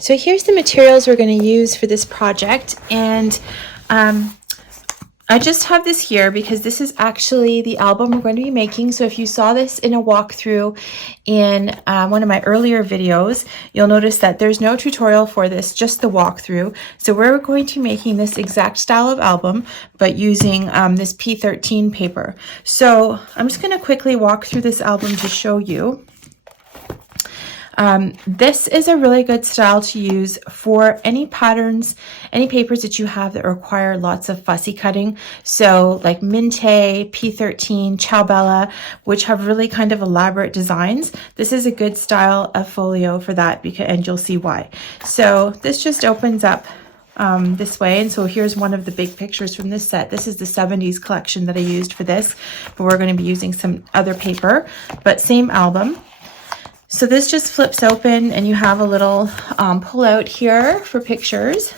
So here's the materials we're going to use for this project, and I just have this here because this is actually the album we're going to be making. So if you saw this in a walkthrough in one of my earlier videos, you'll notice that there's no tutorial for this, just the walkthrough. So we're going to be making this exact style of album, but using this P13 paper. So I'm just going to quickly walk through this album to show you. This is a really good style to use for any patterns, any papers that you have that require lots of fussy cutting. So like Minte, P13, Ciao Bella, which have really kind of elaborate designs. This is a good style of folio for that, because, and you'll see why. So this just opens up this way, and so here's one of the big pictures from this set. This is the 70s collection that I used for this, but we're going to be using some other paper, but same album. So this just flips open and you have a little pull out here for pictures.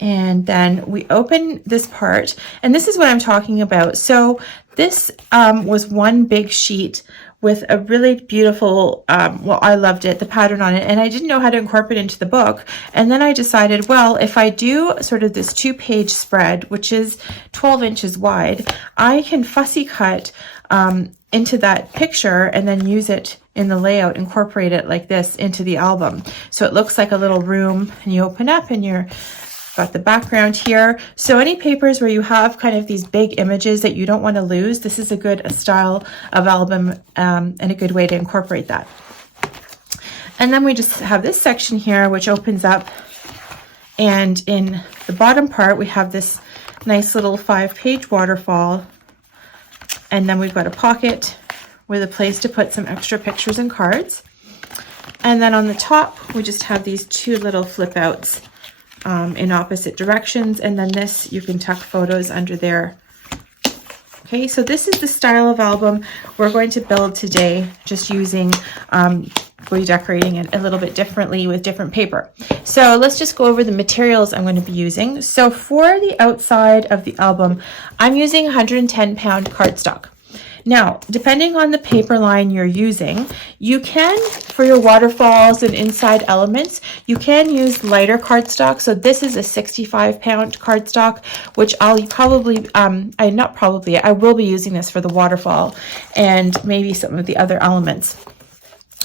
And then we open this part, and this is what I'm talking about. So this was one big sheet with a really beautiful, well, I loved it, the pattern on it, and I didn't know how to incorporate it into the book. And then I decided, well, if I do sort of this 2-page spread, which is 12 inches wide, I can fussy cut into that picture and then use it in the layout, incorporate it like this into the album. So it looks like a little room, and you open up and you're got the background here. So any papers where you have kind of these big images that you don't want to lose, this is a good style of album and a good way to incorporate that. And then we just have this section here, which opens up, and in the bottom part we have this nice little 5-page waterfall, and then we've got a pocket with a place to put some extra pictures and cards. And then on the top we just have these 2 little flip outs in opposite directions, and then this you can tuck photos under there. Okay, so this is the style of album we're going to build today, just using decorating it a little bit differently with different paper. So let's just go over the materials I'm going to be using. So for the outside of the album, I'm using 110-pound cardstock. Now, depending on the paper line you're using, you can, for your waterfalls and inside elements, you can use lighter cardstock. So this is a 65-pound cardstock, which I'll probably, I will be using this for the waterfall and maybe some of the other elements.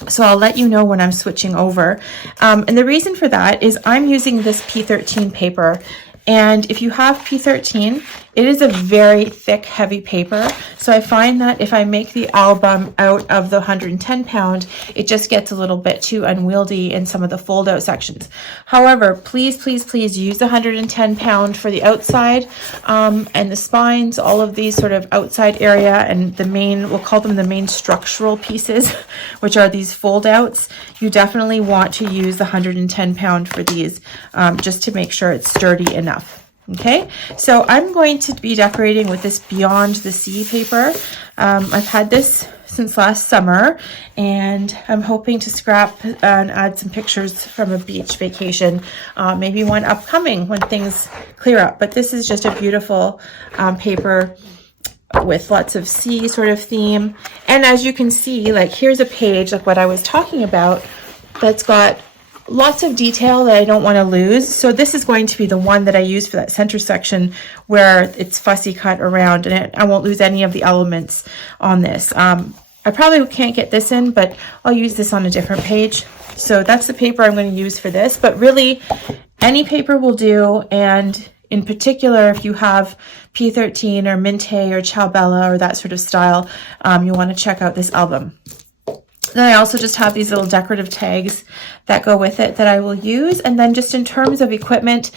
So I'll let you know when I'm switching over. And the reason for that is I'm using this P13 paper. And if you have P13, it is a very thick, heavy paper. So I find that if I make the album out of the 110-pound, it just gets a little bit too unwieldy in some of the fold-out sections. However, please, please, please use the 110-pound for the outside and the spines, all of these sort of outside area, and the main, we'll call them the main structural pieces, which are these fold-outs. You definitely want to use the 110-pound for these, just to make sure it's sturdy enough. Okay, so I'm going to be decorating with this Beyond the Sea paper. I've had this since last summer, and I'm hoping to scrap and add some pictures from a beach vacation, maybe one upcoming when things clear up. But this is just a beautiful paper with lots of sea sort of theme. And as you can see, like here's a page like what I was talking about that's got lots of detail that I don't want to lose. So this is going to be the one that I use for that center section where it's fussy cut around, and I won't lose any of the elements on this. I probably can't get this in, but I'll use this on a different page. So that's the paper I'm going to use for this, but really any paper will do. And in particular, if you have P13 or Minte or Ciao Bella or that sort of style, you want to check out this album. Then I also just have these little decorative tags that go with it that I will use. And then just in terms of equipment,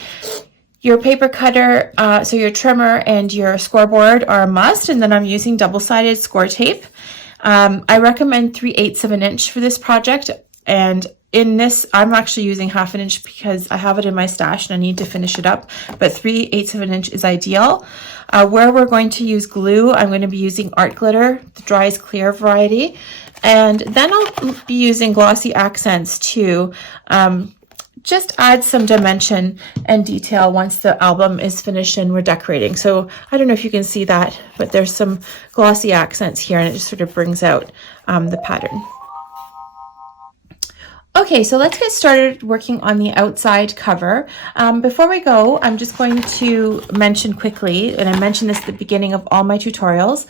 your paper cutter, so your trimmer and your scoreboard are a must. And then I'm using double-sided score tape. I recommend 3/8 of an inch for this project. And in this, I'm actually using 1/2 an inch because I have it in my stash and I need to finish it up. But 3/8 of an inch is ideal. Where we're going to use glue, I'm going to be using art glitter, the dry as clear variety. And then I'll be using glossy accents to just add some dimension and detail once the album is finished and we're decorating. So I don't know if you can see that, but there's some glossy accents here, and it just sort of brings out the pattern. Okay, so let's get started working on the outside cover. Before we go, I'm just going to mention quickly, and I mentioned this at the beginning of all my tutorials,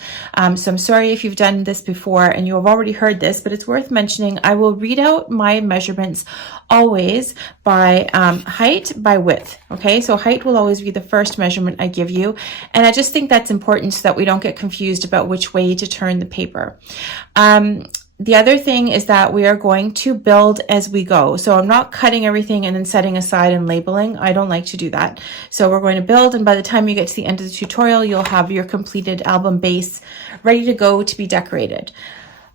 so I'm sorry if you've done this before and you have already heard this, but it's worth mentioning. I will read out my measurements always by height by width, okay? So height will always be the first measurement I give you, and I just think that's important so that we don't get confused about which way to turn the paper. The other thing is that we are going to build as we go. So I'm not cutting everything and then setting aside and labeling. I don't like to do that. So we're going to build, and by the time you get to the end of the tutorial, you'll have your completed album base ready to go to be decorated.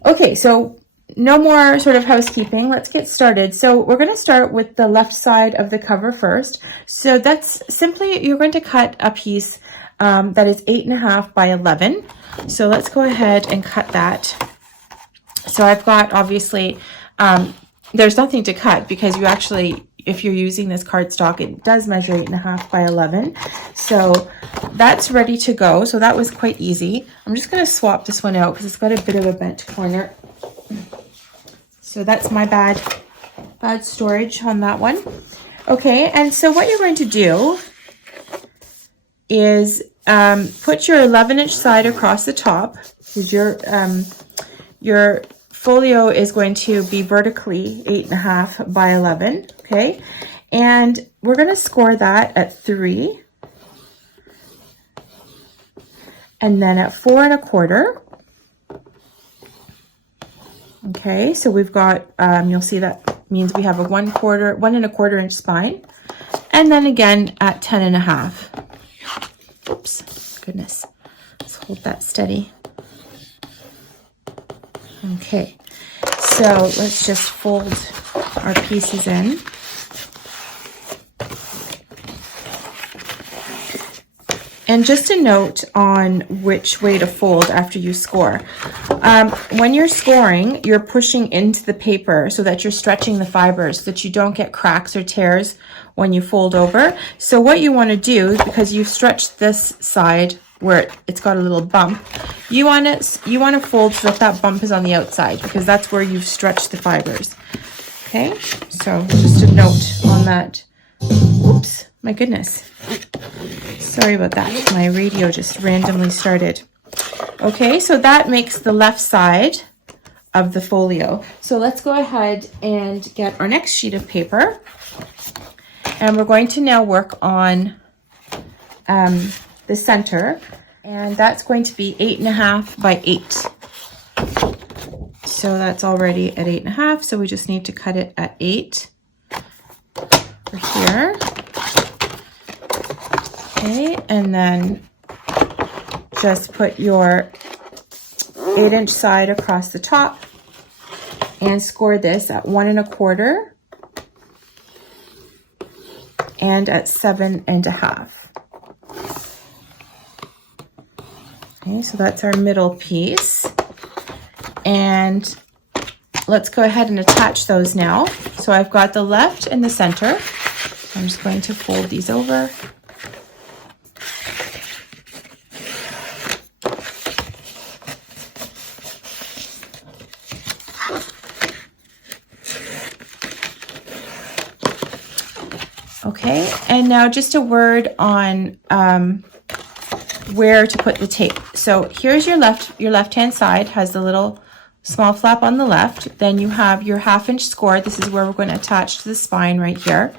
Okay, so no more sort of housekeeping. Let's get started. So we're going to start with the left side of the cover first. So that's simply, you're going to cut a piece that is 8.5 by 11. So let's go ahead and cut that. So I've got, obviously, there's nothing to cut because you actually, if you're using this cardstock, it does measure 8.5 by 11. So that's ready to go. So that was quite easy. I'm just going to swap this one out because it's got a bit of a bent corner. So that's my bad storage on that one. Okay, and so what you're going to do is put your 11-inch side across the top, because your folio is going to be vertically 8.5 by 11, okay? And we're going to score that at 3, and then at 4 1/4. Okay, so we've got, you'll see that means we have a 1 1/4 inch spine, and then again at 10 1/2. Oops, goodness, let's hold that steady. Okay, so let's just fold our pieces in. And just a note on which way to fold after you score. When you're scoring, you're pushing into the paper so that you're stretching the fibers so that you don't get cracks or tears when you fold over. So what you want to do, because you've stretched this side where it's got a little bump, you want to fold so that that bump is on the outside, because that's where you've stretched the fibers. Okay, so just a note on that. Oops, my goodness. Sorry about that. My radio just randomly started. Okay, so that makes the left side of the folio. So let's go ahead and get our next sheet of paper. And we're going to now work on the center, and that's going to be 8.5 by 8. So that's already at 8.5, so we just need to cut it at 8 for here. Okay, and then just put your 8-inch side across the top and score this at 1 1/4 and at 7 1/2. Okay, so that's our middle piece. And let's go ahead and attach those now. So I've got the left and the center. I'm just going to fold these over. Okay, and now just a word on where to put the tape. So here's your left-hand side has the little small flap on the left. Then you have your 1/2 inch score. This is where we're going to attach to the spine right here.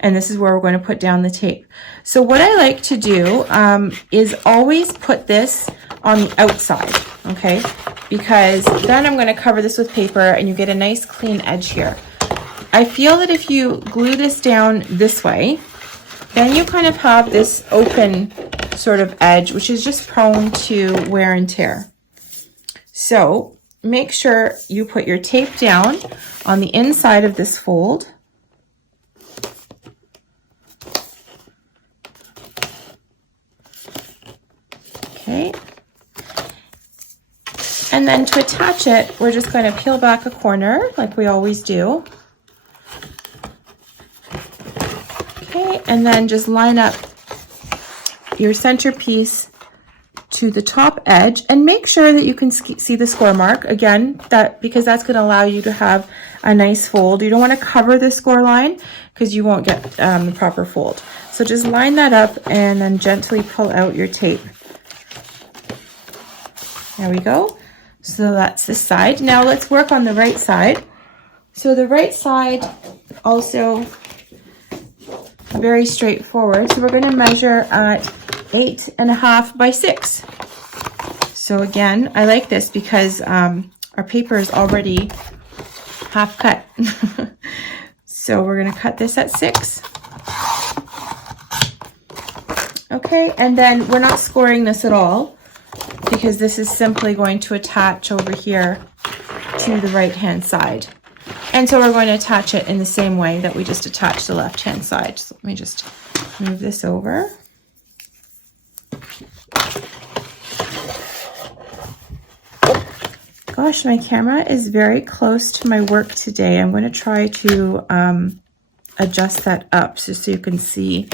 And this is where we're going to put down the tape. So what I like to do is always put this on the outside, okay? Because then I'm going to cover this with paper and you get a nice clean edge here. I feel that if you glue this down this way, then you kind of have this open sort of edge, which is just prone to wear and tear. So make sure you put your tape down on the inside of this fold. Okay. And then to attach it, we're just going to peel back a corner like we always do. Okay, and then just line up your centerpiece to the top edge, and make sure that you can see the score mark again, because that's going to allow you to have a nice fold. You don't want to cover the score line because you won't get the proper fold. So just line that up and then gently pull out your tape. There we go. So that's this side. Now let's work on the right side. So the right side also very straightforward. So we're going to measure at 8.5 by 6. So again, I like this because our paper is already half cut. So we're going to cut this at 6. Okay, and then we're not scoring this at all because this is simply going to attach over here to the right hand side. And so we're going to attach it in the same way that we just attached the left hand side. So let me just move this over. Gosh, my camera is very close to my work today. I'm going to try to adjust that up just so you can see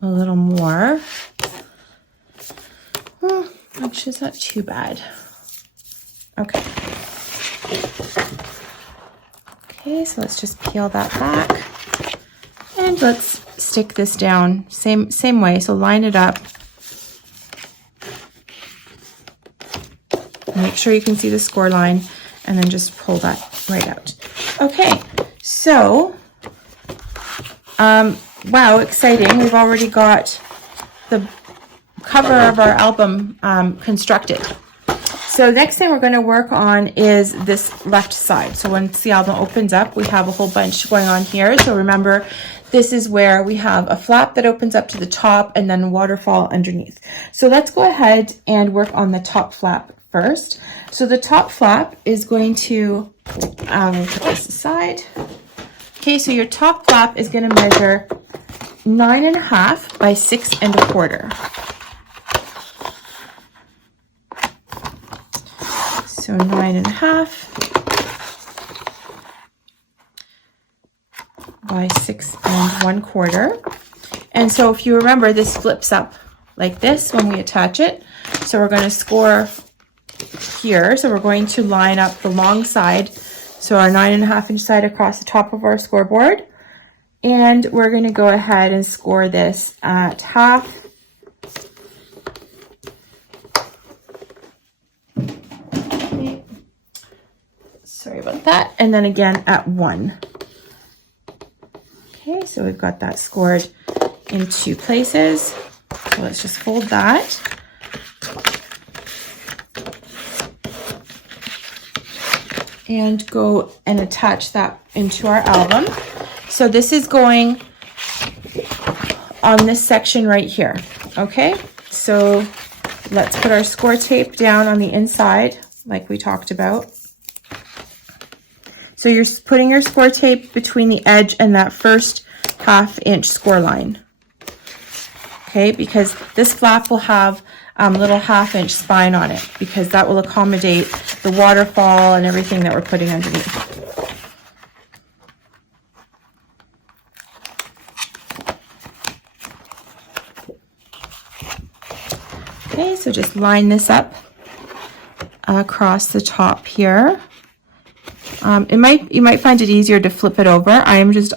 a little more. Which is not too bad. Okay. Okay, so let's just peel that back. And let's stick this down same way. So line it up. Make sure you can see the score line and then just pull that right out. Okay, so wow, exciting. We've already got the cover of our album constructed. So next thing we're going to work on is this left side. So once the album opens up, we have a whole bunch going on here. So remember, this is where we have a flap that opens up to the top and then a waterfall underneath. So let's go ahead and work on the top flap first. So the top flap is going to, put this aside. Okay, so your top flap is going to measure 9.5 by 6.25. So 9.5 by 6.25. And so if you remember, this flips up like this when we attach it. So we're going to score here. So we're going to line up the long side. So our 9.5 inch side across the top of our scoreboard. And we're going to go ahead and score this at half. Sorry about that. And then again at 1. Okay, so we've got that scored in 2 places. So let's just fold that. And go and attach that into our album. So this is going on this section right here. Okay, so let's put our score tape down on the inside like we talked about. So you're putting your score tape between the edge and that first 1/2 inch score line. Okay, because this flap will have a little 1/2 inch spine on it because that will accommodate the waterfall and everything that we're putting underneath. Okay, so just line this up across the top here. You might find it easier to flip it over. I am just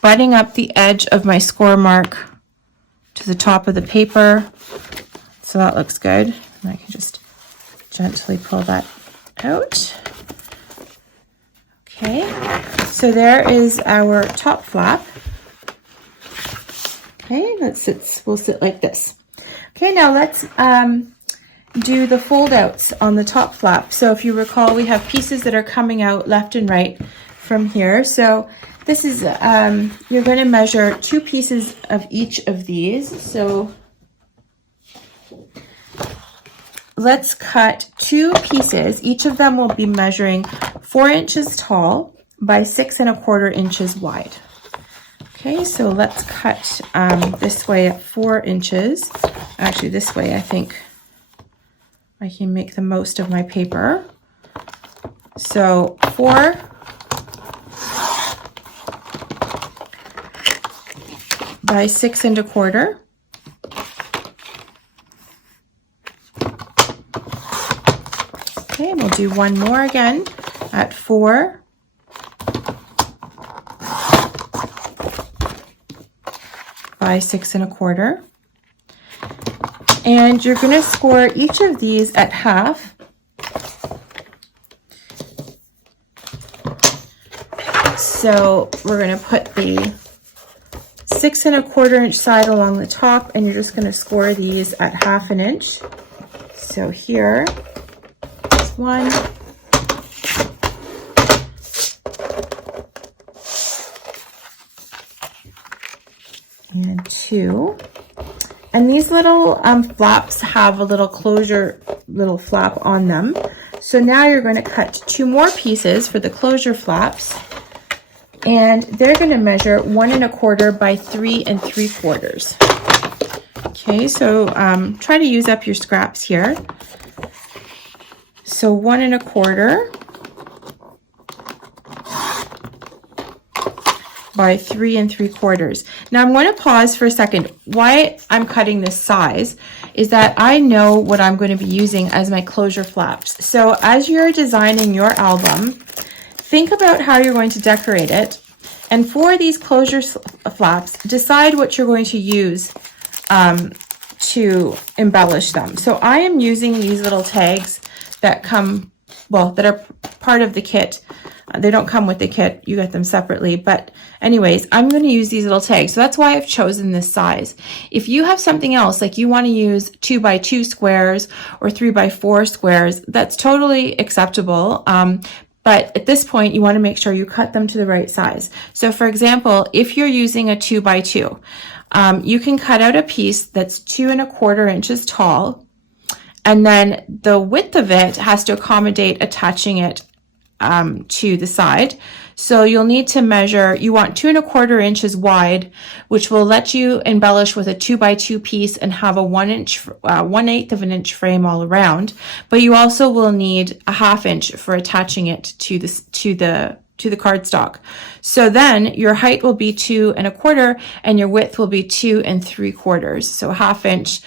butting up the edge of my score mark to the top of the paper. So that looks good. And I can just gently pull that out. Okay, so there is our top flap. Okay, we'll sit like this. Okay, now let's do the fold outs on the top flap. So if you recall, we have pieces that are coming out left and right from here. So this is, you're going to measure 2 pieces of each of these. So let's cut 2 pieces. Each of them will be measuring 4 inches tall by 6.25 inches wide. Okay, so let's cut this way at 4 inches. Actually, this way I think I can make the most of my paper. So 4 by 6.25. Okay, and we'll do one more again at 4, 5, 6 1/4. And you're going to score each of these at half. So we're going to put the 6 1/4 inch side along the top, and you're just going to score these at 1/2 inch. So here is 1, and 2. And these little flaps have a little closure, little flap on them. So now you're going to cut 2 more pieces for the closure flaps. And they're going to measure 1 1/4 by 3 3/4. Okay, so try to use up your scraps here. So 1 1/4 by 3 3/4. Now I'm going to pause for a second. Why I'm cutting this size is that I know what I'm going to be using as my closure flaps. So as you're designing your album, think about how you're going to decorate it. And for these closure flaps, decide what you're going to use to embellish them. So I am using these little tags that come, well, that are part of the kit. They don't come with the kit, you get them separately. But anyways, I'm going to use these little tags. So that's why I've chosen this size. If you have something else, like you want to use 2 by 2 squares or 3 by 4 squares, that's totally acceptable. But at this point, you want to make sure you cut them to the right size. So for example, if you're using a 2 by 2, you can cut out a piece that's 2 1/4 inches tall. And then the width of it has to accommodate attaching it to the side. So you'll need to measure, you want 2 1/4 inches wide, which will let you embellish with a 2 by 2 piece and have a 1/8 of an inch frame all around. But you also will need a 1/2 inch for attaching it to the cardstock. So then your height will be 2 1/4 and your width will be 2 3/4. So a 1/2 inch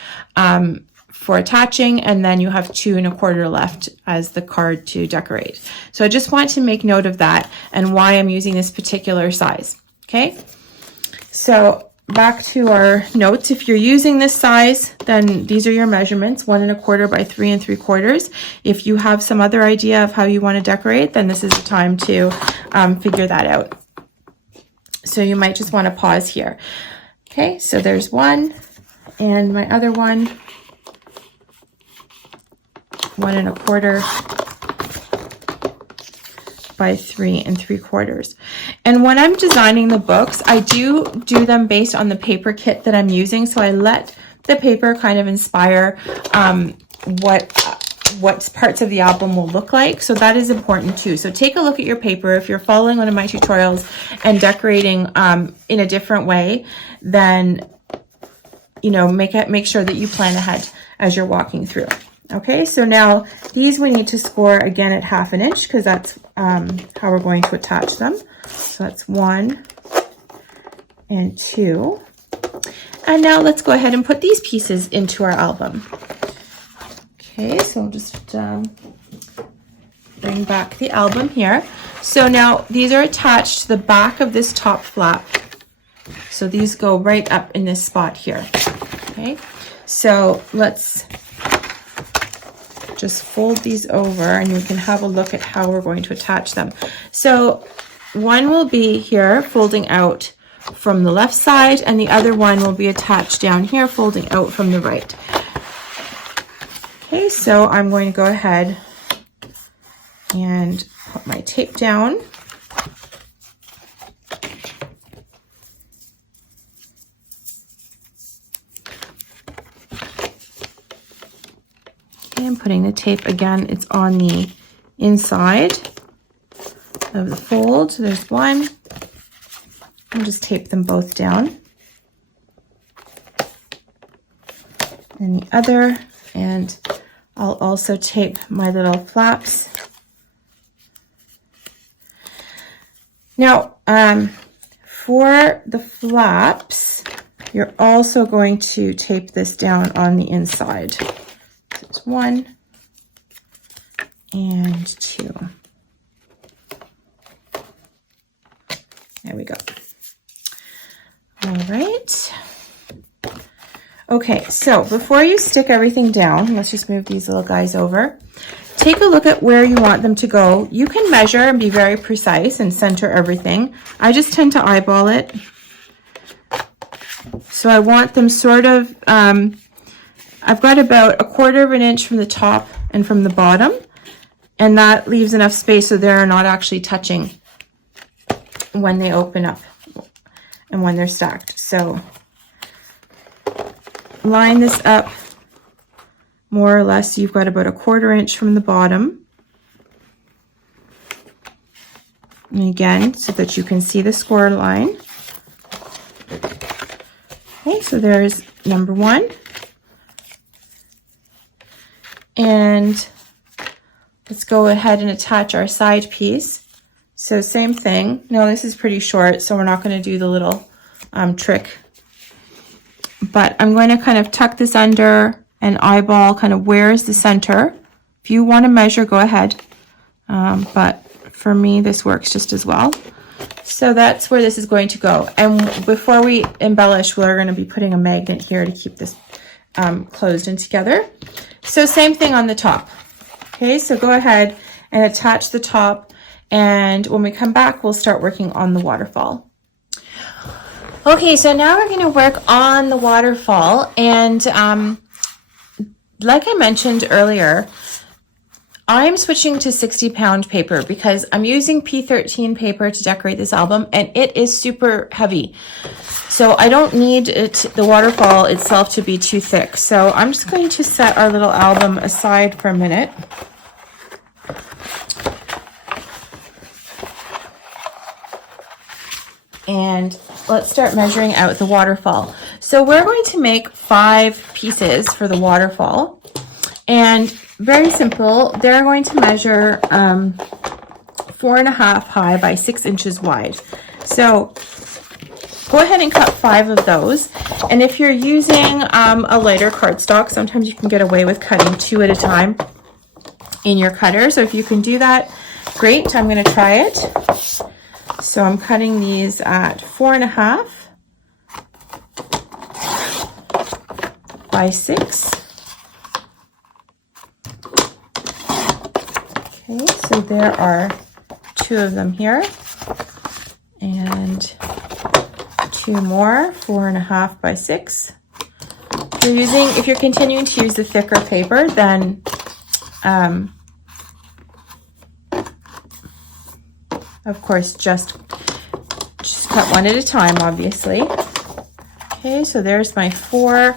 for attaching, and then you have 2 1/4 left as the card to decorate. So I just want to make note of that and why I'm using this particular size. Okay, so back to our notes. If you're using this size, then these are your measurements, 1 1/4 by 3 3/4. If you have some other idea of how you want to decorate, then this is the time to figure that out. So you might just want to pause here. Okay, so there's one, and my other one, 1 1/4 by 3 3/4. And when I'm designing the books, I do them based on the paper kit that I'm using. So I let the paper kind of inspire what parts of the album will look like. So that is important too. So take a look at your paper. If you're following one of my tutorials and decorating in a different way, then make sure that you plan ahead as you're walking through. Okay, so now these we need to score again at 1/2 inch because that's how we're going to attach them. So that's 1 and 2. And now let's go ahead and put these pieces into our album. Okay, so I'll just bring back the album here. So now these are attached to the back of this top flap. So these go right up in this spot here. Okay, so let's just fold these over and we can have a look at how we're going to attach them. So one will be here folding out from the left side, and the other one will be attached down here folding out from the right. Okay, so I'm going to go ahead and put my tape down. I'm putting the tape again, it's on the inside of the fold. So there's one. I'll just tape them both down. And the other, and I'll also tape my little flaps. Now, for the flaps, you're also going to tape this down on the inside. It's 1 and 2. There we go. All right. Okay, so before you stick everything down, let's just move these little guys over. Take a look at where you want them to go. You can measure and be very precise and center everything. I just tend to eyeball it. So I want them sort of, I've got about 1/4 of an inch from the top and from the bottom, and that leaves enough space so they're not actually touching when they open up and when they're stacked. So line this up more or less. You've got about 1/4 inch from the bottom. And again, so that you can see the score line. Okay, so there's number 1. And let's go ahead and attach our side piece. So same thing. No, this is pretty short, so we're not going to do the little trick. But I'm going to kind of tuck this under and eyeball kind of where is the center. If you want to measure, go ahead. But for me, this works just as well. So that's where this is going to go. And before we embellish, we're going to be putting a magnet here to keep this closed and together. So same thing on the top. Okay, so go ahead and attach the top. And when we come back, we'll start working on the waterfall. Okay, so now we're going to work on the waterfall. And like I mentioned earlier, I'm switching to 60-pound paper because I'm using P13 paper to decorate this album, and it is super heavy. So I don't need the waterfall itself to be too thick. So I'm just going to set our little album aside for a minute. And let's start measuring out the waterfall. So we're going to make 5 pieces for the waterfall. And very simple, they're going to measure 4.5 high by 6 inches wide. So go ahead and cut 5 of those. And if you're using a lighter cardstock, sometimes you can get away with cutting 2 at a time in your cutter. So if you can do that, great. I'm going to try it. So I'm cutting these at 4.5 by 6. Okay, so there are 2 of them here, and 2 more, 4.5 by 6. If you're continuing to use the thicker paper, then of course, just cut 1 at a time, obviously. Okay, so there's my 4,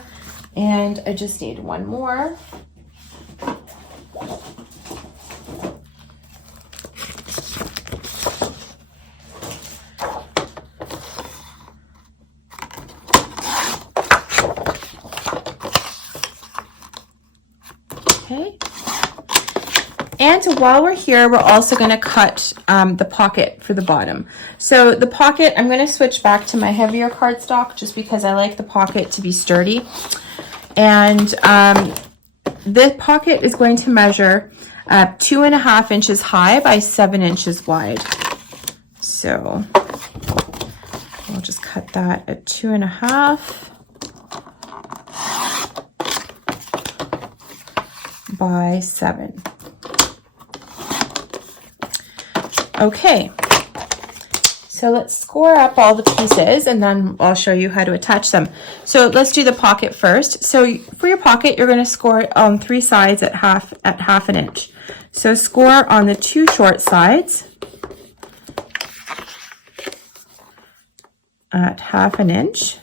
and I just need 1 more. Okay. And while we're here, we're also going to cut the pocket for the bottom. So the pocket, I'm going to switch back to my heavier cardstock just because I like the pocket to be sturdy. And the pocket is going to measure 2.5 inches high by 7 inches wide. So I'll just cut that at 2.5 by 7. Okay, so let's score up all the pieces and then I'll show you how to attach them. So let's do the pocket first. So for your pocket, you're going to score it on 3 sides at half an inch. So score on the 2 short sides at 1/2 inch,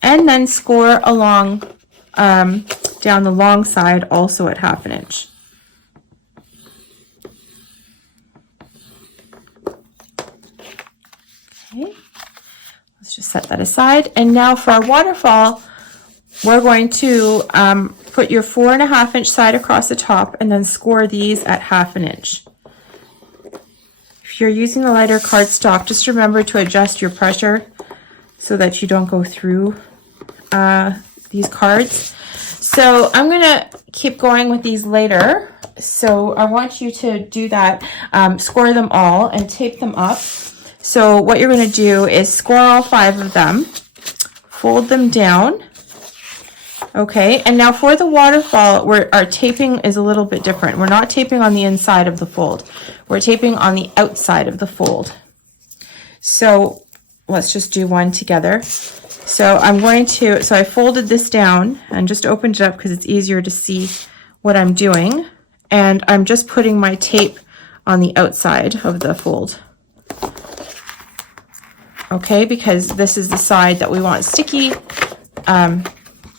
and then score along down the long side also at 1/2 inch. Okay, let's just set that aside. And now for our waterfall, we're going to put your 4.5 inch side across the top and then score these at 1/2 inch. If you're using the lighter cardstock, just remember to adjust your pressure so that you don't go through these cards. So I'm going to keep going with these later So I want you to do that, score them all and tape them up. So what you're going to do is score all 5 of them, fold them down. Okay, and now for the waterfall, our taping is a little bit different. We're not taping on the inside of the fold. We're taping on the outside of the fold. So let's just do one together. So so I folded this down and just opened it up because it's easier to see what I'm doing. And I'm just putting my tape on the outside of the fold. Okay, because this is the side that we want sticky.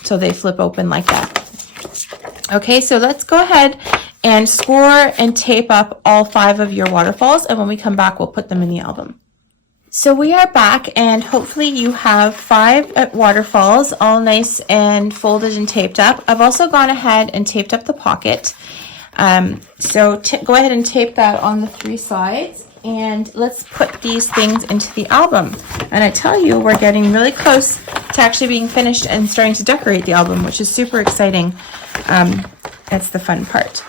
So they flip open like that. Okay, so let's go ahead and score and tape up all 5 of your waterfalls. And when we come back, we'll put them in the album. So we are back, and hopefully you have 5 waterfalls all nice and folded and taped up. I've also gone ahead and taped up the pocket. So go ahead and tape that on the 3 sides, and let's put these things into the album. And I tell you, we're getting really close to actually being finished and starting to decorate the album, which is super exciting. That's the fun part.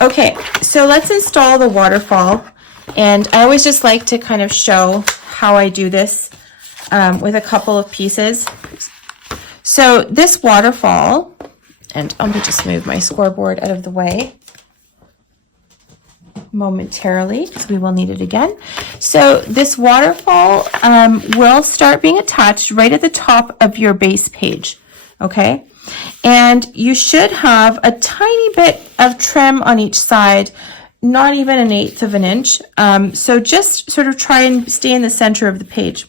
Okay, so let's install the waterfall. And I always just like to kind of show how I do this with a couple of pieces. So this waterfall, and let me just move my scoreboard out of the way momentarily because we will need it again. So this waterfall will start being attached right at the top of your base page, okay? And you should have a tiny bit of trim on each side, not even 1/8 of an inch. So just sort of try and stay in the center of the page.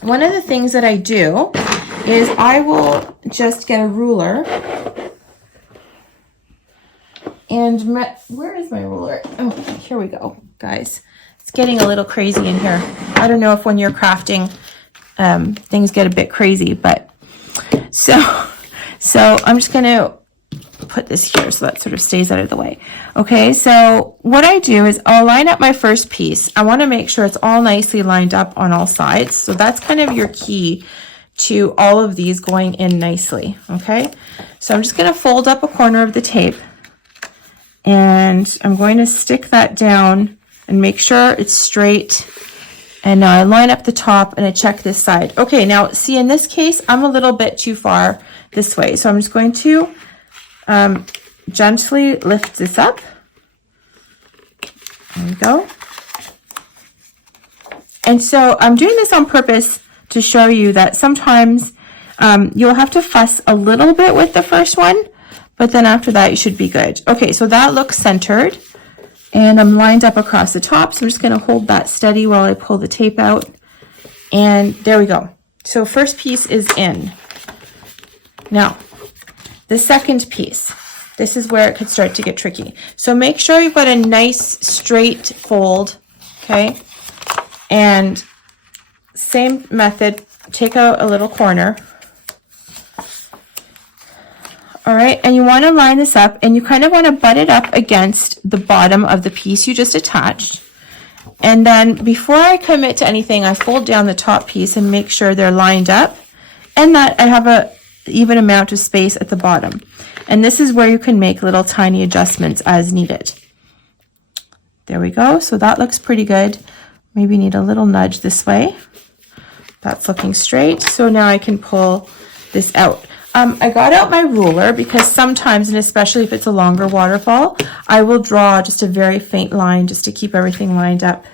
One of the things that I do is I will just get a ruler. And where is my ruler? Oh, here we go, guys. It's getting a little crazy in here. I don't know if when you're crafting, things get a bit crazy, but so I'm just going to put this here so that sort of stays out of the way. Okay, so what I do is I'll line up my first piece. I want to make sure it's all nicely lined up on all sides. So that's kind of your key to all of these going in nicely. Okay, so I'm just going to fold up a corner of the tape, and I'm going to stick that down and make sure it's straight. And now I line up the top and I check this side. Okay, now see, in this case, I'm a little bit too far this way. So I'm just going to gently lift this up. There we go. And so I'm doing this on purpose to show you that sometimes you'll have to fuss a little bit with the first one, but then after that you should be good. Okay, so that looks centered, and I'm lined up across the top. So I'm just going to hold that steady while I pull the tape out. And there we go. So first piece is in. Now, the second piece, this is where it could start to get tricky. So make sure you've got a nice straight fold, okay? And same method, take out a little corner. All right, and you want to line this up, and you kind of want to butt it up against the bottom of the piece you just attached. And then before I commit to anything, I fold down the top piece and make sure they're lined up and that I have a even amount of space at the bottom. And this is where you can make little tiny adjustments as needed. There we go. So that looks pretty good. Maybe need a little nudge this way. That's looking straight. So now I can pull this out. I got out my ruler because sometimes, and especially if it's a longer waterfall, I will draw just a very faint line just to keep everything lined up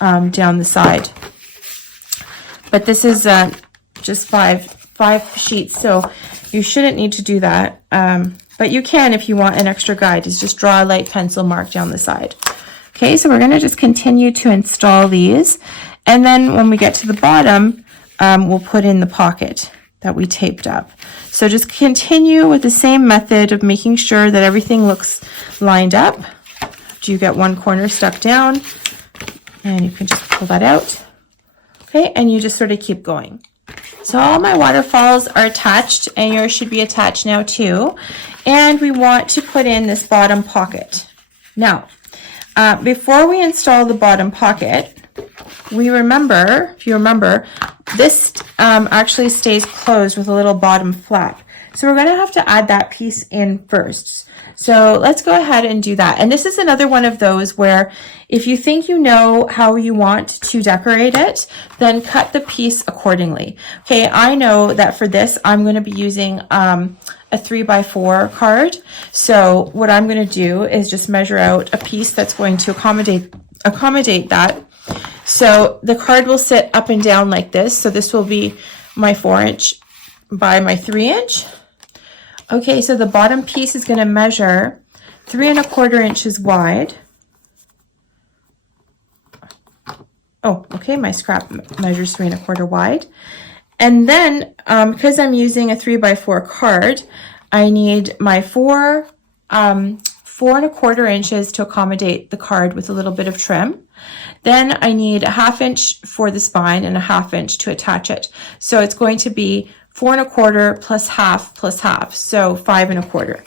down the side. But this is just five sheets, so you shouldn't need to do that. But you can if you want an extra guide, is just draw a light pencil mark down the side. Okay, so we're going to just continue to install these. And then when we get to the bottom, we'll put in the pocket that we taped up. So just continue with the same method of making sure that everything looks lined up. After you get one corner stuck down, and you can just pull that out. Okay, and you just sort of keep going. So all my waterfalls are attached, and yours should be attached now too. And we want to put in this bottom pocket. Now, before we install the bottom pocket, if you remember, this actually stays closed with a little bottom flap. So we're going to have to add that piece in first. So let's go ahead and do that. And this is another one of those where if you think you know how you want to decorate it, then cut the piece accordingly. Okay, I know that for this, I'm going to be using a 3x4 card. So what I'm going to do is just measure out a piece that's going to accommodate that. So the card will sit up and down like this. So this will be my 4" by my 3". Okay, so the bottom piece is going to measure 3¼ inches wide. Oh, okay, my scrap measures 3¼ wide. And then, because I'm using a 3x4 card, I need my 4¼ inches to accommodate the card with a little bit of trim. Then I need a 1/2 inch for the spine and a 1/2 inch to attach it. So it's going to be 4¼ plus 1/2 plus 1/2, so 5¼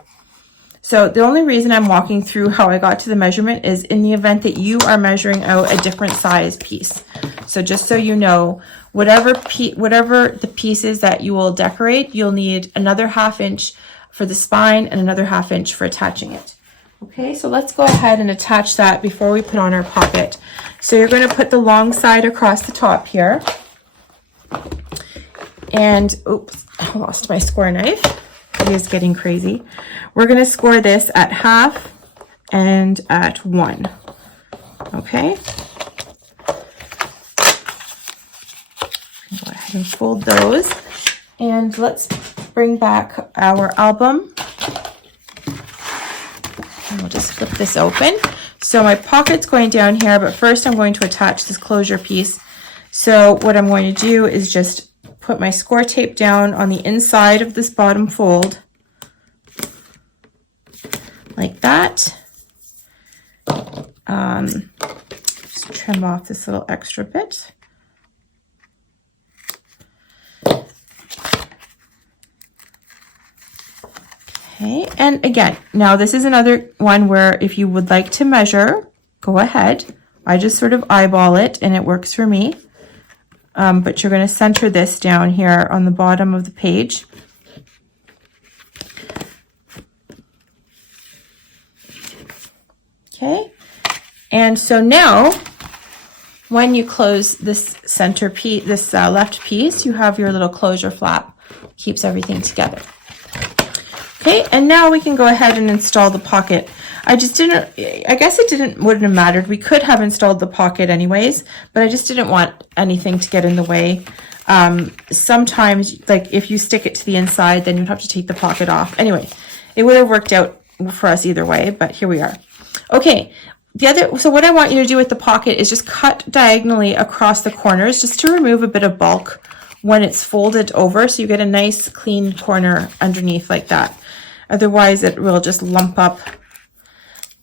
So the only reason I'm walking through how I got to the measurement is in the event that you are measuring out a different size piece. So just so you know, whatever the pieces that you will decorate, you'll need another 1/2 inch for the spine and another 1/2 inch for attaching it. Okay, so let's go ahead and attach that before we put on our pocket. So you're going to put the long side across the top here. And, oops, I lost my score knife. It is getting crazy. We're going to score this at 1/2 and at 1. Okay. Go ahead and fold those. And let's bring back our album. And we'll just flip this open. So my pocket's going down here, but first I'm going to attach this closure piece. So what I'm going to do is just put my score tape down on the inside of this bottom fold, like that. Just trim off this little extra bit. Okay, and again, now this is another one where if you would like to measure, go ahead. I just sort of eyeball it and it works for me. But you're going to center this down here on the bottom of the page. Okay, and so now when you close this center piece, this left piece, you have your little closure flap, keeps everything together. Okay, and now we can go ahead and install the pocket. I guess it wouldn't have mattered. We could have installed the pocket anyways, but I just didn't want anything to get in the way. Sometimes, like if you stick it to the inside, then you'd have to take the pocket off. Anyway, it would have worked out for us either way, but here we are. Okay, so what I want you to do with the pocket is just cut diagonally across the corners just to remove a bit of bulk when it's folded over, so you get a nice clean corner underneath like that. Otherwise, it will just lump up,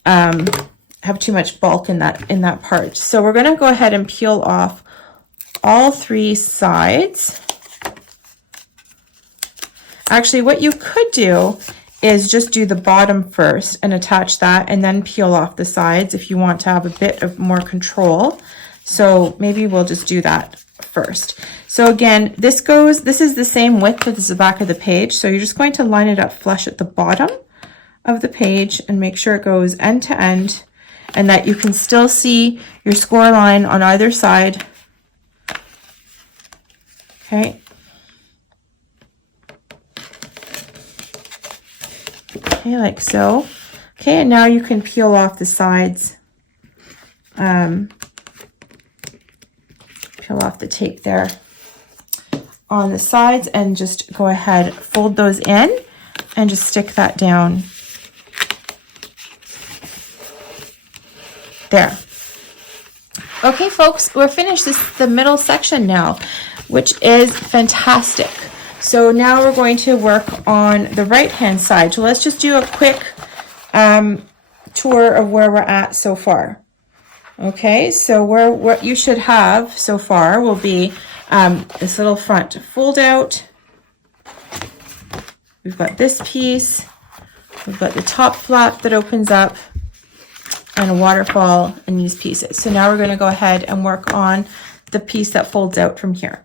have too much bulk in that part. So we're going to go ahead and peel off all 3 sides. Actually, what you could do is just do the bottom first and attach that and then peel off the sides if you want to have a bit of more control. So maybe we'll just do that first. So again, this is the same width as the back of the page. So you're just going to line it up flush at the bottom of the page and make sure it goes end to end and that you can still see your score line on either side. Okay. Okay, like so. Okay, and now you can peel off the sides. Peel off the tape there on the sides and just go ahead, fold those in and just stick that down. There. Okay, folks, we're finished the middle section now, which is fantastic. So now we're going to work on the right-hand side. So let's just do a quick tour of where we're at so far. Okay, so what you should have so far will be this little front fold out. We've got this piece. We've got the top flap that opens up and a waterfall and these pieces. So now we're going to go ahead and work on the piece that folds out from here.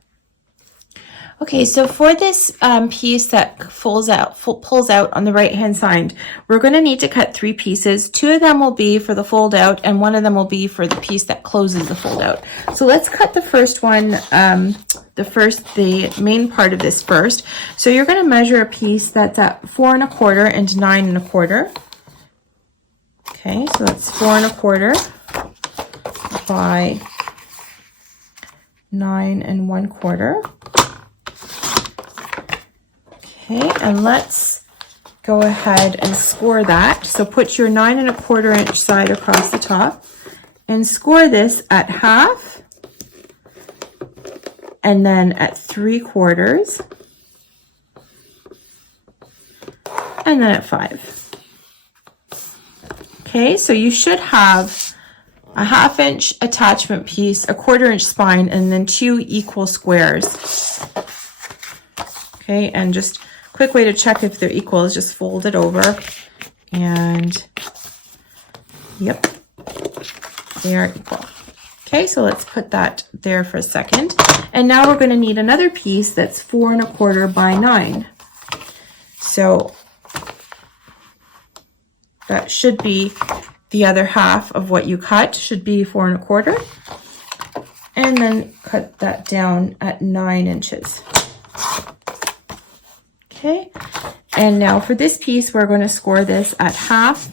Okay, so for this piece that pulls out on the right-hand side, we're going to need to cut 3 pieces. 2 of them will be for the fold out, and 1 of them will be for the piece that closes the fold out. So let's cut the first one, the main part of this first. So you're going to measure a piece that's at 4 1/4 and 9 1/4. Okay, so that's 4 1/4 by 9 1/4. Okay, and let's go ahead and score that. So put your 9 1/4 inch side across the top and score this at 1/2 and then at 3/4 and then at 5. Okay, so you should have a 1/2 inch attachment piece, a 1/4 inch spine, and then 2 equal squares. Okay, and just quick way to check if they're equal is just fold it over, and yep, they are equal. Okay, so let's put that there for a second. And now we're going to need another piece that's 4 1/4 by 9. So that should be the other half of what you cut, should be 4 1/4. And then cut that down at 9 inches. Okay, and now for this piece, we're going to score this at 1/2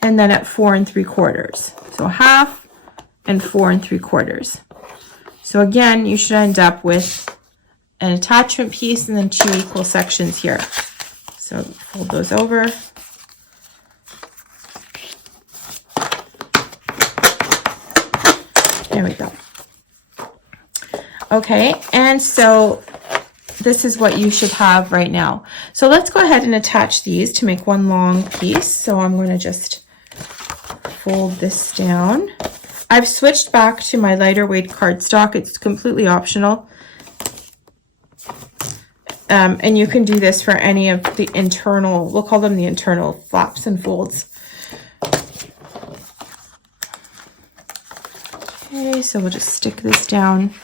and then at 4 3/4. So 1/2 and 4 3/4. So again, you should end up with an attachment piece and then 2 equal sections here. So fold those over. There we go. Okay, and so this is what you should have right now. So let's go ahead and attach these to make one long piece. So I'm going to just fold this down. I've switched back to my lighter weight cardstock. It's completely optional. And you can do this for any of the internal, we'll call them the internal flaps and folds. Okay, so we'll just stick this down.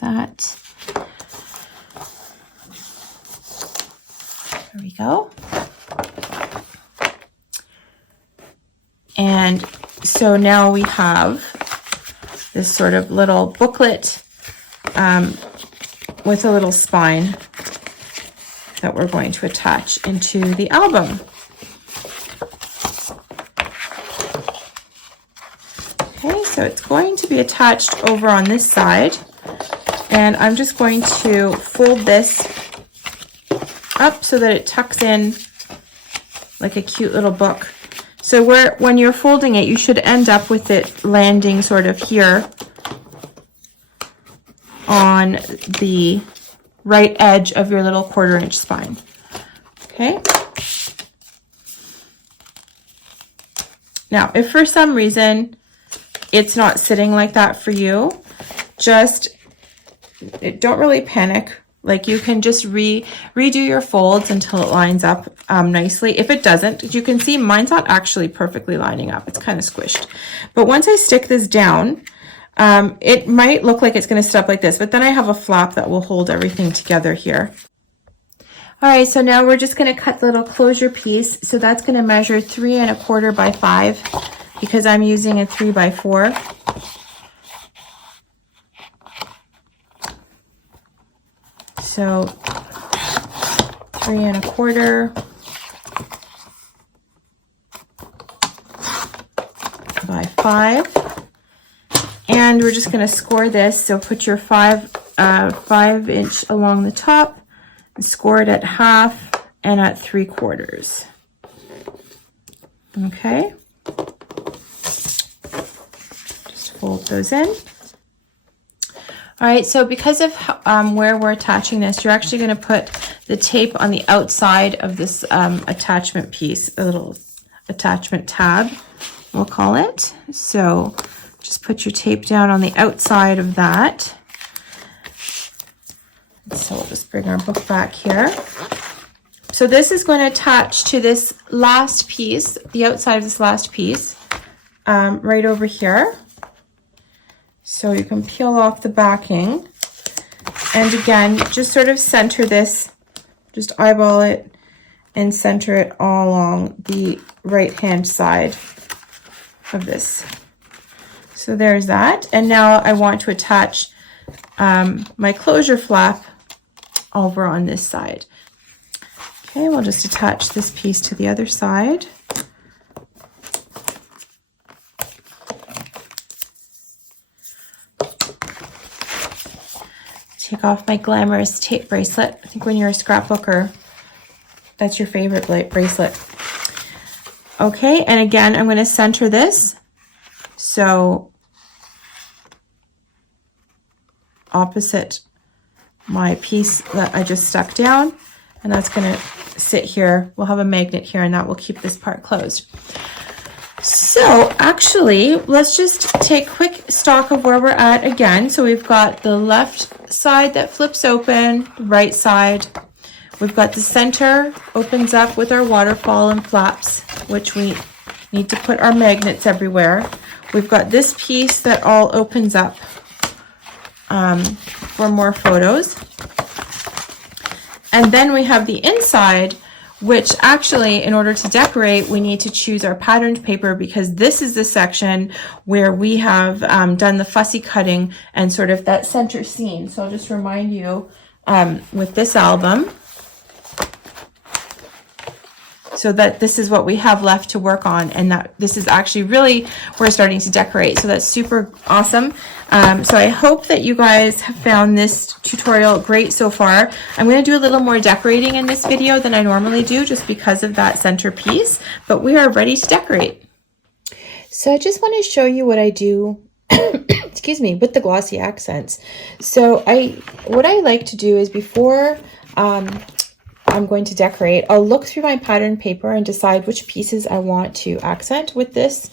That. There we go. And so now we have this sort of little booklet with a little spine that we're going to attach into the album. Okay, so it's going to be attached over on this side, and I'm just going to fold this up so that it tucks in like a cute little book. So when you're folding it, you should end up with it landing sort of here on the right edge of your little 1/4 inch spine. Okay. Now, if for some reason it's not sitting like that for you, just don't really panic. Like, you can just redo your folds until it lines up nicely. If it doesn't, you can see mine's not actually perfectly lining up. It's kind of squished. But once I stick this down, it might look like it's going to sit up like this, but then I have a flap that will hold everything together here. All right, so now we're just going to cut the little closure piece. So that's going to measure 3 1/4 by 5 because I'm using a 3 by 4. So 3 1/4 by 5, and we're just going to score this. So put your 5 inch along the top and score it at 1/2 and at 3/4. Okay, just fold those in. All right, so because of where we're attaching this, you're actually going to put the tape on the outside of this attachment piece, a little attachment tab, we'll call it. So just put your tape down on the outside of that. So we'll just bring our book back here. So this is going to attach to this last piece, the outside of this last piece, right over here. So you can peel off the backing. And again, just sort of center this, just eyeball it and center it all along the right-hand side of this. So there's that. And now I want to attach my closure flap over on this side. Okay, we'll just attach this piece to the other side. Take off my glamorous tape bracelet. I think when you're a scrapbooker, that's your favorite bracelet. Okay, and again, I'm going to center this. So opposite my piece that I just stuck down, and that's going to sit here. We'll have a magnet here, and that will keep this part closed. So actually, let's just take quick stock of where we're at again. So we've got the left side that flips open, the right side. We've got the center opens up with our waterfall and flaps, which we need to put our magnets everywhere. We've got this piece that all opens up for more photos. And then we have the inside, which actually, in order to decorate, we need to choose our patterned paper, because this is the section where we have done the fussy cutting and sort of that center scene. So I'll just remind you with this album, so that this is what we have left to work on, and that this is actually really, we're starting to decorate. So that's super awesome. So I hope that you guys have found this tutorial great so far. I'm going to do a little more decorating in this video than I normally do, just because of that center piece, but we are ready to decorate. So I just want to show you what I do excuse me, with the glossy accents. So what I like to do is, before I'm going to decorate, I'll look through my pattern paper and decide which pieces I want to accent with this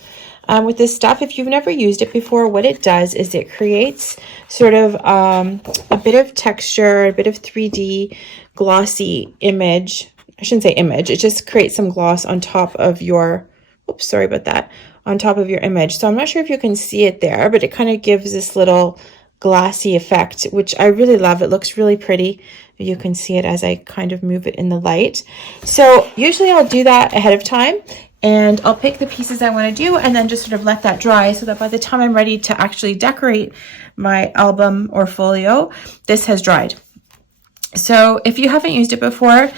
stuff. If you've never used it before, what it does is it creates sort of a bit of texture, a bit of 3D glossy image. I shouldn't say image. It just creates some gloss on top of your, oops, sorry about that, on top of your image. So I'm not sure if you can see it there, but it kind of gives this little glassy effect, which I really love. It looks really pretty. You can see it as I kind of move it in the light. So usually I'll do that ahead of time, and I'll pick the pieces I want to do and then just sort of let that dry, so that by the time I'm ready to actually decorate my album or folio, this has dried. So if you haven't used it before,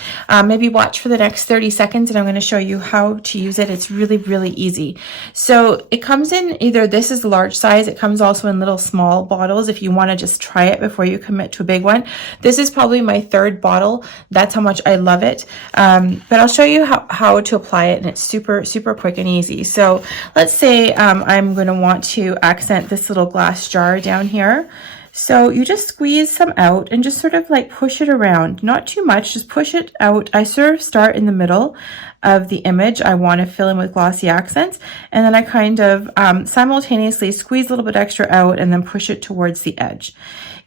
maybe watch for the next 30 seconds and I'm going to show you how to use it. It's really, really easy. So it comes in either, this is the large size. It comes also in little small bottles if you want to just try it before you commit to a big one. This is probably my third bottle. That's how much I love it. But I'll show you how to apply it, and it's super, super quick and easy. So let's say I'm going to want to accent this little glass jar down here. So you just squeeze some out and just sort of like push it around, not too much, just push it out. I sort of start in the middle of the image I want to fill in with glossy accents, and then I kind of simultaneously squeeze a little bit extra out and then push it towards the edge.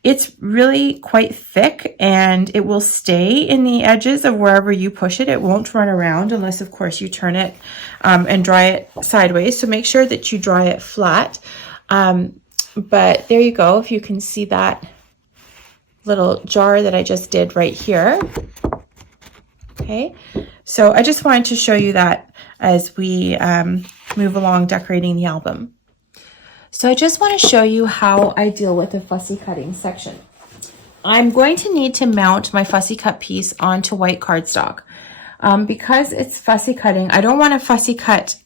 It's really quite thick, and it will stay in the edges of wherever you push it. It won't run around unless, of course, you turn it and dry it sideways. So make sure that you dry it flat. But there you go. If you can see that little jar that I just did right here. Okay. So I just wanted to show you that as we move along decorating the album. So I just want to show you how I deal with the fussy cutting section. I'm going to need to mount my fussy cut piece onto white cardstock. Because it's fussy cutting, I don't want to fussy cut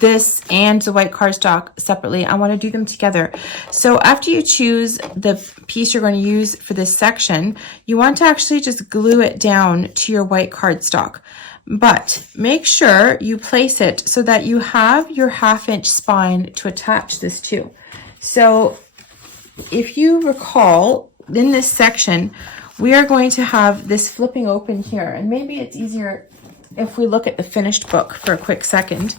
this and the white cardstock separately. I want to do them together. So after you choose the piece you're going to use for this section, you want to actually just glue it down to your white cardstock. But make sure you place it so that you have your 1/2 inch spine to attach this to. So if you recall, in this section, we are going to have this flipping open here. And maybe it's easier if we look at the finished book for a quick second.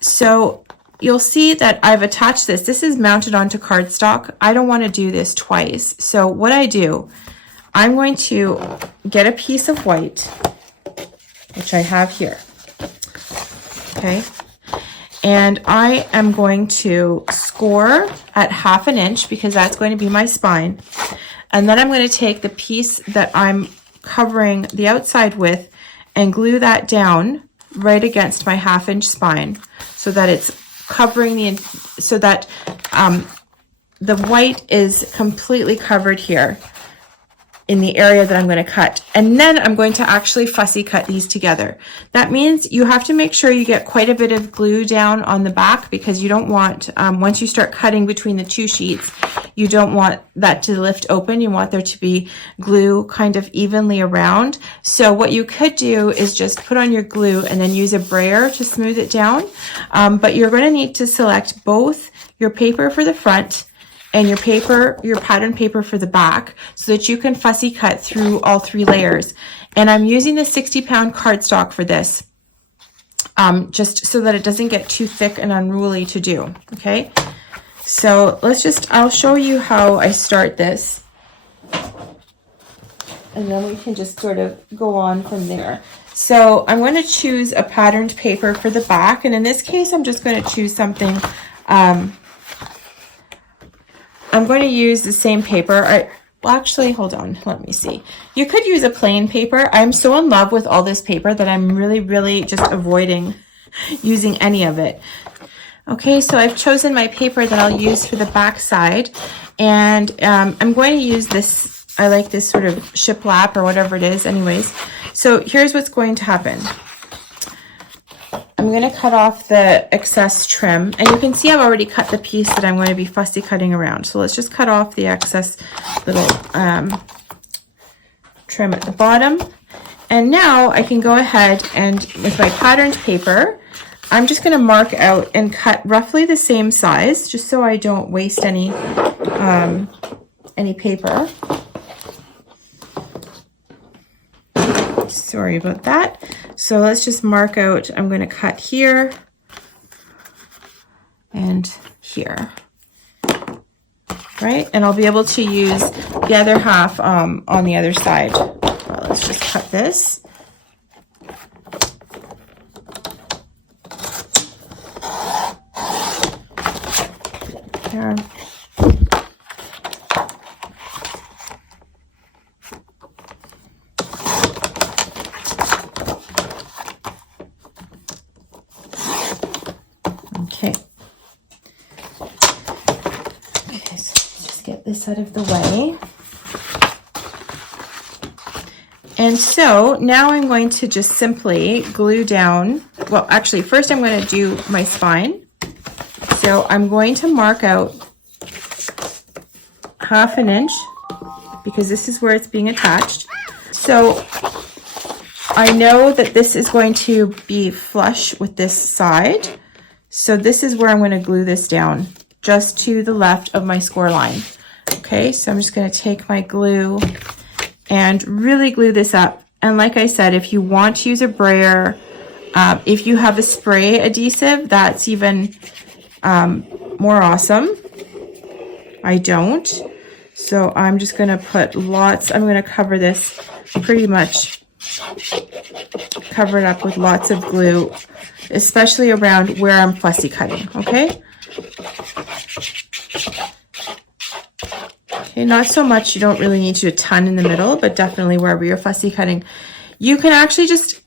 So you'll see that I've attached this. This is mounted onto cardstock. I don't want to do this twice. So what I do, I'm going to get a piece of white, which I have here, okay? And I am going to score at 1/2 inch because that's going to be my spine. And then I'm going to take the piece that I'm covering the outside with and glue that down right against my 1/2 inch spine so that it's covering so that the white is completely covered here in the area that I'm going to cut. And then I'm going to actually fussy cut these together. That means you have to make sure you get quite a bit of glue down on the back because you don't want, once you start cutting between the two sheets, you don't want that to lift open. You want there to be glue kind of evenly around. So what you could do is just put on your glue and then use a brayer to smooth it down. But you're going to need to select both your paper for the front and your pattern paper for the back so that you can fussy cut through all 3 layers. And I'm using the 60-pound cardstock for this, just so that it doesn't get too thick and unruly to do, okay? So I'll show you how I start this. And then we can just sort of go on from there. So I'm going to choose a patterned paper for the back. And in this case, I'm just going to choose something, I'm going to use the same paper. Well, actually, hold on. Let me see. You could use a plain paper. I'm so in love with all this paper that I'm really just avoiding using any of it. Okay, so I've chosen my paper that I'll use for the back side. And I'm going to use this. I like this sort of shiplap or whatever it is anyways. So here's what's going to happen. I'm going to cut off the excess trim, and you can see I've already cut the piece that I'm going to be fussy cutting around. So let's just cut off the excess little trim at the bottom. And now I can go ahead and with my patterned paper, I'm just going to mark out and cut roughly the same size, just so I don't waste any paper. Sorry about that. So let's just mark out, I'm going to cut here and here, right? And I'll be able to use the other half on the other side. Well, let's just cut this. There. Okay, so just get this out of the way. And so now I'm going to just simply glue down, well, actually, first I'm going to do my spine. So I'm going to mark out 1/2 inch because this is where it's being attached. So I know that this is going to be flush with this side. So this is where I'm going to glue this down, just to the left of my score line. Okay, so I'm just going to take my glue and really glue this up. And like I said, if you want to use a brayer, if you have a spray adhesive, that's even more awesome. I don't. So I'm just going to put lots, I'm going to cover this pretty much, cover it up with lots of glue, especially around where I'm fussy cutting, okay? Okay, not so much, you don't really need to do a ton in the middle, but definitely wherever you're fussy cutting. You can actually just,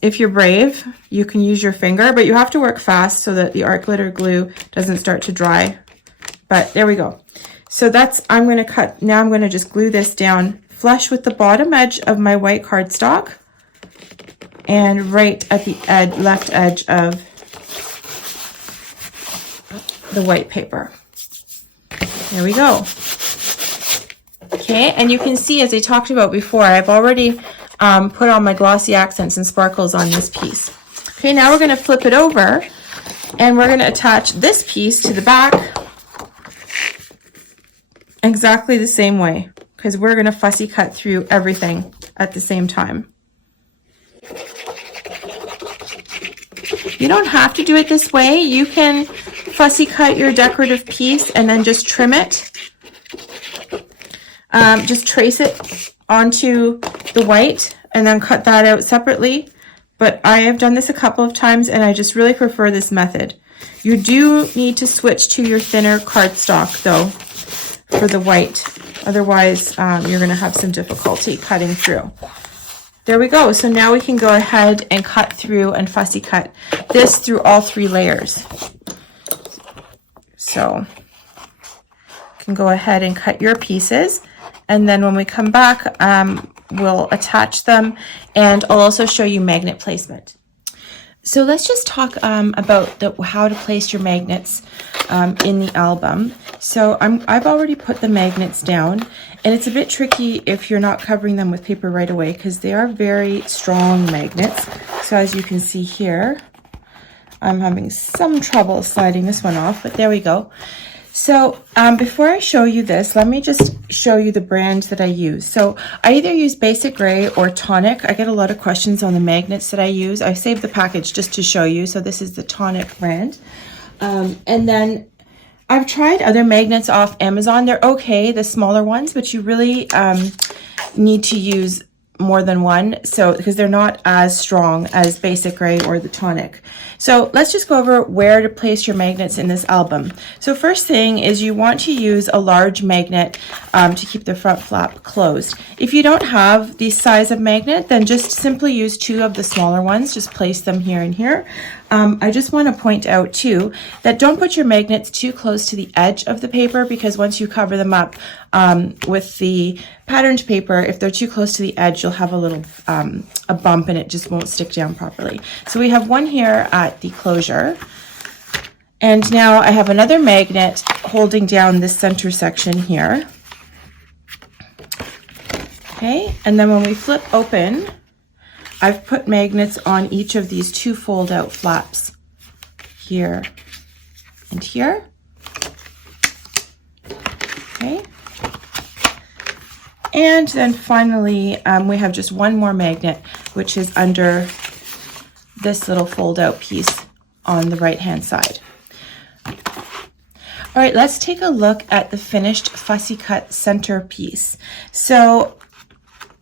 if you're brave, you can use your finger, but you have to work fast so that the art glitter glue doesn't start to dry. But there we go. So that's, I'm going to cut, now I'm going to just glue this down flush with the bottom edge of my white cardstock and right at the left edge of the white paper. There we go. Okay, and you can see, as I talked about before, I've already put on my glossy accents and sparkles on this piece. Okay, now we're going to flip it over and we're going to attach this piece to the back exactly the same way, because we're going to fussy cut through everything at the same time. You don't have to do it this way. You can fussy cut your decorative piece and then just trim it. Just trace it onto the white and then cut that out separately. But I have done this a couple of times and I just really prefer this method. You do need to switch to your thinner cardstock though for the white. Otherwise, you're going to have some difficulty cutting through. There we go. So now we can go ahead and cut through and fussy cut this through all 3 layers. So you can go ahead and cut your pieces. And then when we come back, we'll attach them, and I'll also show you magnet placement. So let's just talk about how to place your magnets in the album. So I've already put the magnets down, and it's a bit tricky if you're not covering them with paper right away because they are very strong magnets. So as you can see here, I'm having some trouble sliding this one off, but there we go. So before I show you this, let me just show you the brand that I use. So I either use Basic Gray or Tonic. I get a lot of questions on the magnets that I use. I saved the package just to show you. So this is the Tonic brand. And then I've tried other magnets off Amazon. They're okay, the smaller ones, but you really need to use more than one, so because they're not as strong as Basic Gray or the Tonic. So let's just go over where to place your magnets in this album. So first thing is you want to use a large magnet to keep the front flap closed. If you don't have the size of magnet, then just simply use 2 of the smaller ones. Just place them here and here. I just want to point out too that don't put your magnets too close to the edge of the paper, because once you cover them up with the patterned paper, if they're too close to the edge, you'll have a little a bump and it just won't stick down properly. So we have one here at the closure, and now I have another magnet holding down this center section here. Okay, and then when we flip open, I've put magnets on each of these 2 fold-out flaps, here and here. Okay. And then finally, we have just one more magnet, which is under this little fold-out piece on the right-hand side. All right, let's take a look at the finished fussy cut center piece. So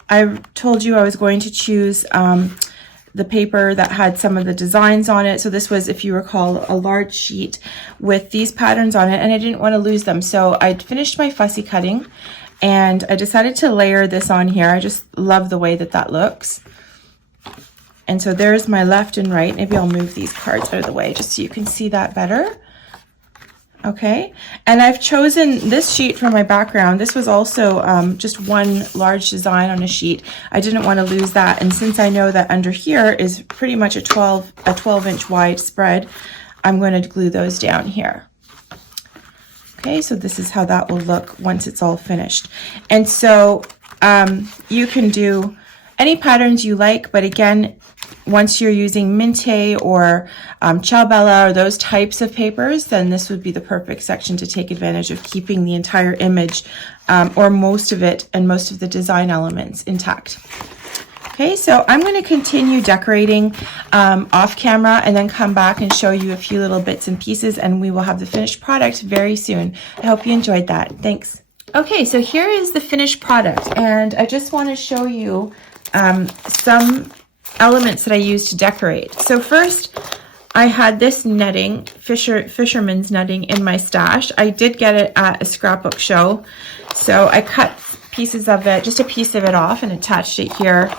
I told you I was going to choose the paper that had some of the designs on it. So this was, if you recall, a large sheet with these patterns on it, and I didn't want to lose them. So I finished my fussy cutting and I decided to layer this on here. I just love the way that that looks. And so there's my left and right. Maybe I'll move these cards out of the way just so you can see that better. Okay, and I've chosen this sheet for my background. This was also just one large design on a sheet. I didn't want to lose that, and since I know that under here is pretty much a 12-inch wide spread, I'm going to glue those down here. Okay, so this is how that will look once it's all finished. And so you can do any patterns you like, but again, once you're using Minte or Ciao Bella or those types of papers, then this would be the perfect section to take advantage of keeping the entire image or most of it and most of the design elements intact. Okay, so I'm going to continue decorating off camera and then come back and show you a few little bits and pieces, and we will have the finished product very soon. I hope you enjoyed that. Thanks. Okay, so here is the finished product, and I just want to show you some elements that I used to decorate. So first, I had this netting, fisherman's netting, in my stash. I did get it at a scrapbook show, so I cut pieces of it, just a piece of it off, and attached it here.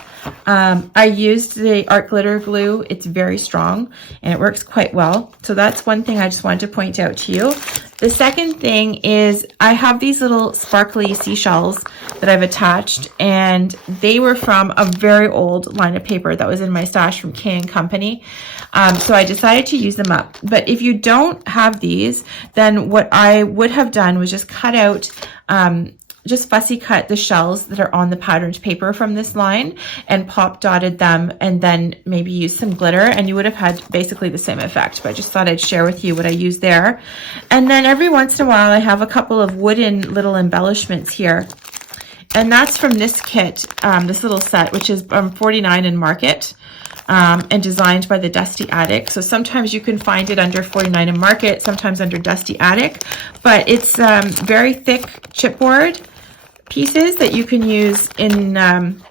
I used the art glitter glue. It's very strong and it works quite well. So that's one thing I just wanted to point out to you. The second thing is I have these little sparkly seashells that I've attached, and they were from a very old line of paper that was in my stash from K & Company. So I decided to use them up. But if you don't have these, then what I would have done was just cut out just fussy cut the shells that are on the patterned paper from this line and pop dotted them, and then maybe use some glitter, and you would have had basically the same effect. But I just thought I'd share with you what I use there. And then every once in a while I have a couple of wooden little embellishments here, and that's from this kit, this little set, which is $49 in Market. And designed by the Dusty Attic. So sometimes you can find it under $49 in Market, sometimes under Dusty Attic, but it's very thick chipboard, pieces that you can use in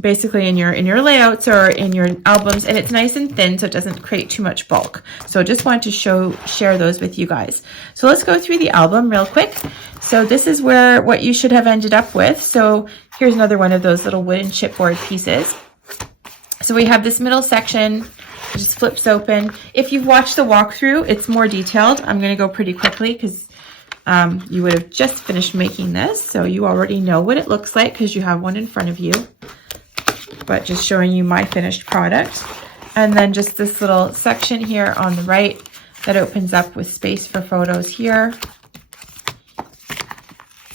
basically in your layouts or in your albums, and it's nice and thin so it doesn't create too much bulk. So just wanted to share those with you guys. So let's go through the album real quick. So this is what you should have ended up with. So here's another one of those little wooden chipboard pieces. So we have this middle section, it just flips open. If you've watched the walkthrough, it's more detailed. I'm going to go pretty quickly because you would have just finished making this, so you already know what it looks like because you have one in front of you. But just showing you my finished product. And then just this little section here on the right that opens up with space for photos here.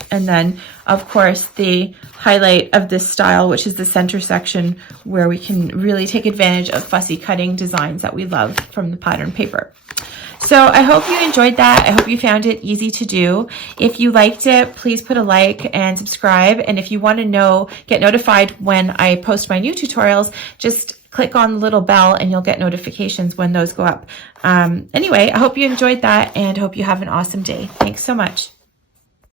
And then, of course, the highlight of this style, which is the center section where we can really take advantage of fussy cutting designs that we love from the pattern paper. So I hope you enjoyed that. I hope you found it easy to do. If you liked it, please put a like and subscribe. And if you want to get notified when I post my new tutorials, just click on the little bell and you'll get notifications when those go up. Anyway, I hope you enjoyed that and hope you have an awesome day. Thanks so much.